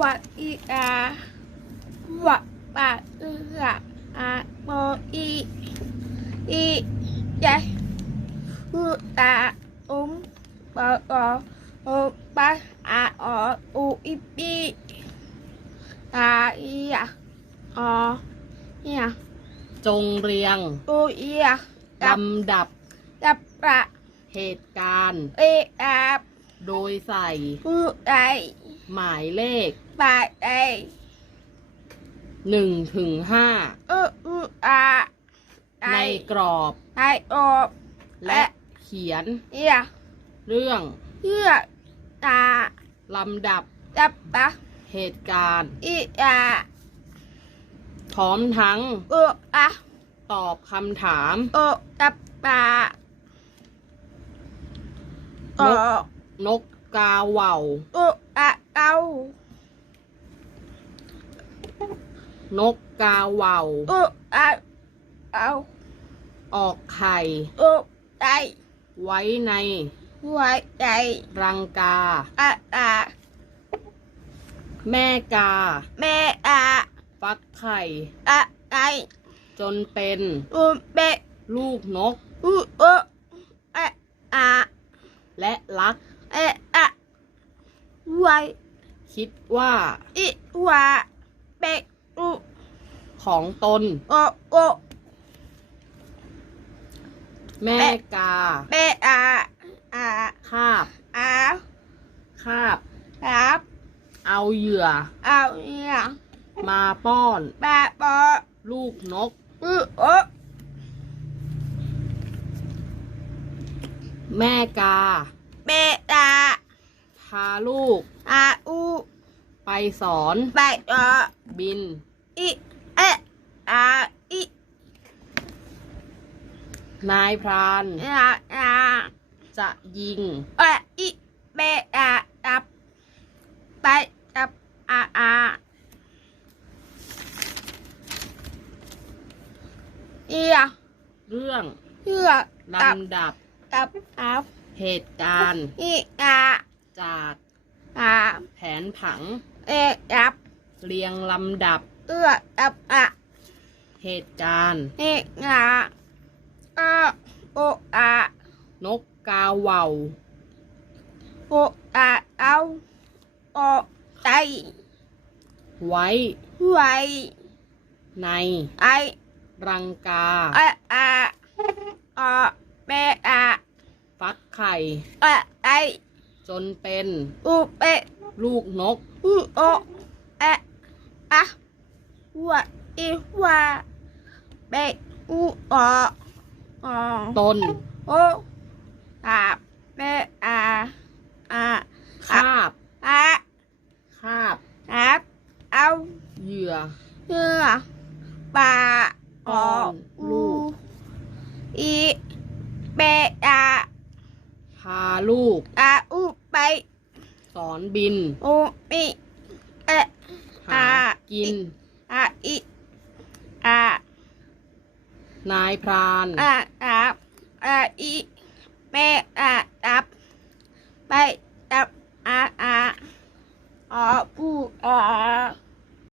วัดอีอาวัดปาเอืออาโมอีอีใจอือตาอุ้มปอปอโอปาอาอออูอีปีตาอีอะออเนี่ยจงเรียงอูอีอะกับลำดับกับปะเหตุการณ์เออาบ โดยใส่อือไอหมายเลขปาไอหนึ่งถึงห้าเอออืออาไอในกรอบไอออกและเขียนเอียเรื่องเยื่อตาลำดับจับปะเหตุการณ์ อีอาพร้อมทั้งเอออะตอบคำถาม เออจับปาเออ นกกาเหว่าเอออะเอานกกาเหว่าเอออะเอาออกไข่ เออใจไว้ในหัวใจรังกา อะอาแม่กา แม่อาฟักไข่ อะไอจนเป็นอืมเบะลูกนกอือเอออะอาและรักเอะอะ ไวคิดว่า อิวาเบะอุของตน โอโอแม่กาเบะอาอาคาบอาคาบครับ เอาเหยื่อ เอาเนี่ยมาป้อนบาบอลูกนกอือโอแม่กาเบะตาพาลูก อาอูไปสอนไปออบินอิเอะอาอินายพรานอาอาจะยิงอะอิเบะอาตับไปตับอาอาเอียเรื่องเพื่อตับลำดับตับอับเหตุการณ์อีอา จากอาแผนผัง เอตับเรียงลำดับ เอื้อตับอะเหตุการณ์เอกาเออโออานกกาเหว่าโออาเอาโอใจไว้ ไวในไอรังกา อะอาออเบอาฟักไข่ อะไอ จนเป็นอุเปลูกนกอุโอเอะอะวะอีวาเบอุอออตนโออาเบอาอาคาบอาคาบอาเอาเหยื่อเพื่อปลาออลูกอีเบอาพาลูกอาอุไป สอนบิน โอปิเอะหากิน อาอิอานายพรานอาอาอาอิเบ